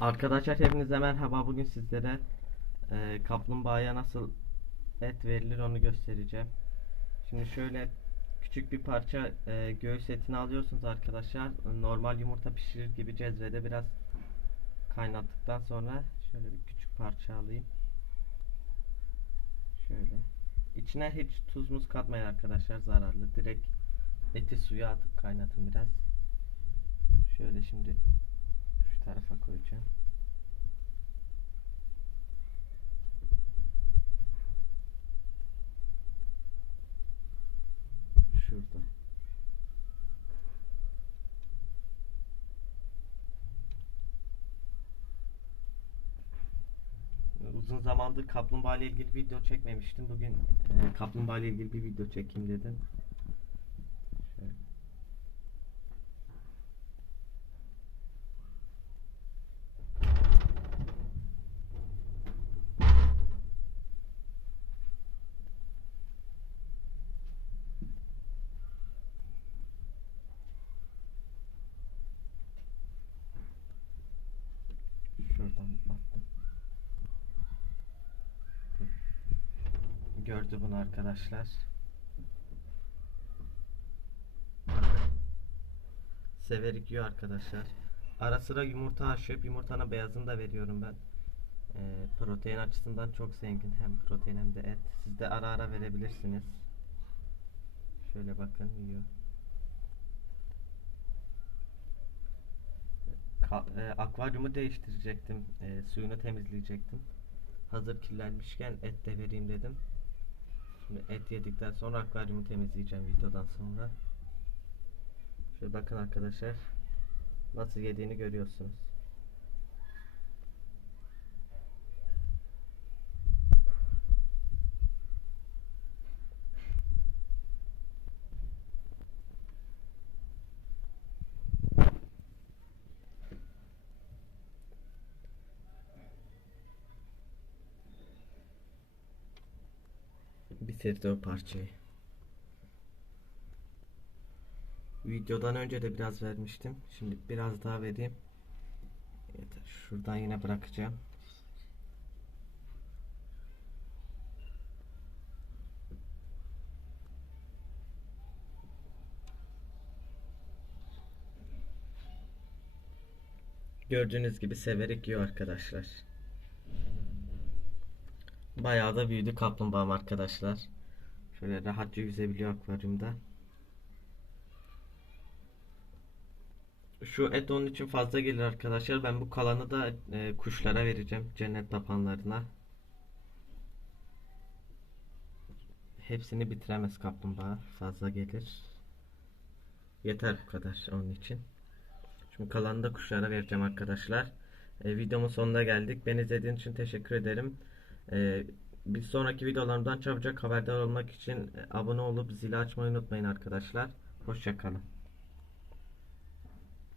Arkadaşlar hepinize merhaba. Bugün sizlere e, kaplumbağaya nasıl et verilir onu göstereceğim. Şimdi şöyle küçük bir parça e, göğüs etini alıyorsunuz arkadaşlar. Normal yumurta pişirir gibi cezvede biraz kaynattıktan sonra şöyle bir küçük parça alayım. Şöyle. İçine hiç tuz muz katmayın arkadaşlar zararlı. Direkt eti suya atıp kaynatın biraz. Şöyle şimdi tarafa koyacağım. Şurada. Uzun zamandır kaplumbağa ile ilgili video çekmemiştim. Bugün e, kaplumbağa ile ilgili bir video çekeyim dedim. Şuradan attım. Gördü bunu arkadaşlar. Severik yiyor arkadaşlar. Ara sıra yumurta haşlayıp yumurtanın beyazını da veriyorum ben. Ee, protein açısından çok zengin. Hem protein hem de et. Siz de ara ara verebilirsiniz. Şöyle bakın yiyor. E, akvaryumu değiştirecektim. E, suyunu temizleyecektim. Hazır kirlenmişken et de vereyim dedim. Şimdi et yedikten sonra akvaryumu temizleyeceğim videodan sonra. Şöyle bakın arkadaşlar. Nasıl yediğini görüyorsunuz. Bitirdi o parçayı. Videodan önce de biraz vermiştim. Şimdi biraz daha vereyim. Yeter. Şuradan yine bırakacağım. Gördüğünüz gibi severek yiyor arkadaşlar. Bayağı da büyüdü kaplumbağam arkadaşlar. Şöyle rahatça yüzebiliyor akvaryumda. Şu et onun için fazla gelir arkadaşlar. Ben bu kalanı da e, kuşlara vereceğim. Cennet tapanlarına. Hepsini bitiremez kaplumbağa. Fazla gelir. Yeter bu kadar onun için. Şimdi kalanını da kuşlara vereceğim arkadaşlar. E, videomun sonuna geldik. Beni izlediğiniz için teşekkür ederim. E, bir sonraki videolarımdan çabucak haberdar olmak için e, abone olup zili açmayı unutmayın arkadaşlar. Hoşçakalın.